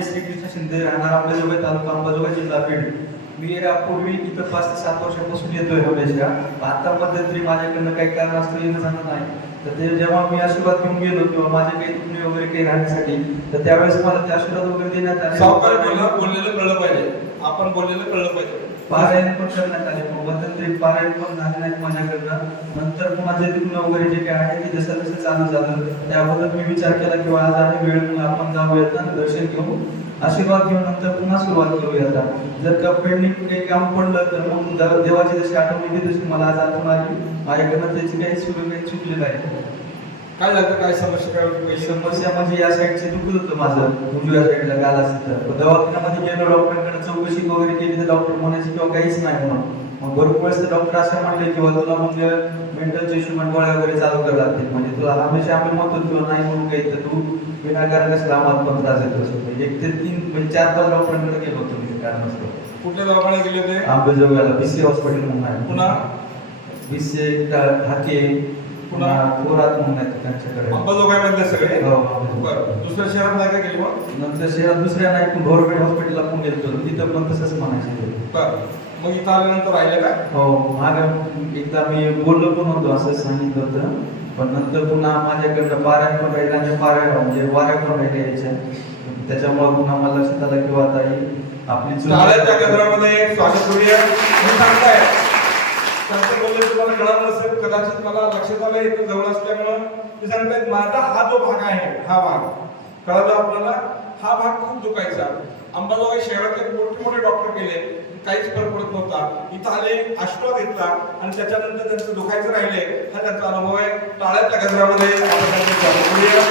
मी श्रीकृष्ण शिंदे, राहणार अंबाजोगाई, तालुका अंबाजोगाई, जिल्हा बीड. मी पूर्वी इथं 5 ते 7 वर्षापासून येतोय हमेशा. आता मध्यंतरी माझ्याकडनं काही कारणास्तव येणं झालं नाही. तर ते जेव्हा मी आशीर्वाद घेऊन गेलो किंवा माझे काही दुखणे वगैरे काही राहण्यासाठी, तर त्यावेळेस मला ते आशीर्वाद वगैरे देण्यात आले. सावकार बोललेलं कळलं पाहिजे, आपण बोललेलं कळलं पाहिजे. पारायण पण करण्यात आले, मध्यंतरी पारायण पण झाले नाहीत माझ्याकडनं. नंतर पुन्हा जे दुखणं वगैरे जे काय आहे ते जसं जसं चालू झालं, त्याबद्दल मी विचार केला की आज आहे वेळ, म्हणून आपण जाऊयात ना, दर्शन घेऊ, आशीर्वाद घेऊन नंतर पुन्हा सुरुवात करूया. जर का पेंडिंग काही काम पडलं तर मग देवाची जशी आठवण येते तशी मला आज आठवण आली. माझ्याकडनं त्याची काही काही चुकलेलं आहे. काय झालं, काय समस्या, काय होती? समस्या म्हणजे या साईडचे दुखत होतं माझं, उजव्या साईडला गाल असतं. दवाखान्यामध्ये गेलो, डॉक्टरांकडे चौकशी वगैरे केली तर डॉक्टर म्हणायचे किंवा काहीच नाही म्हणून. मग भरपूर वेळेस डॉक्टर असं म्हणले किंवा तुला मग मेंटलचे हिशोबाने गोळ्या वगैरे चालू करायला लागतील, म्हणजे तुला हमेशा आम्ही म्हणतो किंवा नाही म्हणून काही तर तू विनाकारण कसं आम्हाला पण त्रास येतो. 1 ते 3 म्हणजे 4-5 डॉक्टरांकडे गेलो होतो मी कारण असतो. कुठल्या दवाखान्यात गेले होते? अंबाजोगाईला BC हॉस्पिटल म्हणून आहे. पुन्हा BC ढाके, पुन्हा थोरात म्हणून आहेत त्यांच्याकडे. अंबाजोगाई मधले सगळे? हो. बरं, दुसऱ्या शहरात नाही का गेली मग? नंतर शहरात दुसऱ्या नाही, पण गव्हर्नमेंट हॉस्पिटलला पण गेलो, तिथं पण तसंच म्हणायचे. बरं, मग इथं आल्यानंतर राहिलं का? हो, मागं एकदा मी बोललो पण होतो, असं सांगितलं होतं. पण नंतर पुन्हा माझ्याकडनं पारायण पण राहिलं आणि पारायण म्हणजे वाऱ्या पण राहिल्या यायच्या. त्याच्यामुळे पुन्हा मला लक्षात आलं किंवा आता ही आपली टाळ्याच्या गजरामध्ये स्वागत करूया. मी सांगताय त्यांचं बोललं तुम्हाला कळलं नसेल, कदाचित मला लक्षात आलं इथं जवळ असल्यामुळं. मी सांगताय माझा हा जो भाग आहे, हा भाग कळलं आपल्याला, हा भाग खूप दुखायचा. अंबाजोगाई शहरातले मोठे मोठे डॉक्टर गेले, काहीच फरक पडत नव्हता. इथं आले, आशीर्वाद घेतला आणि त्याच्यानंतर त्यांचं दुखायचं राहिले. हा त्यांचा अनुभव आहे. टाळ्याच्या गजरामध्ये आपण त्यांचं स्वागत करूया.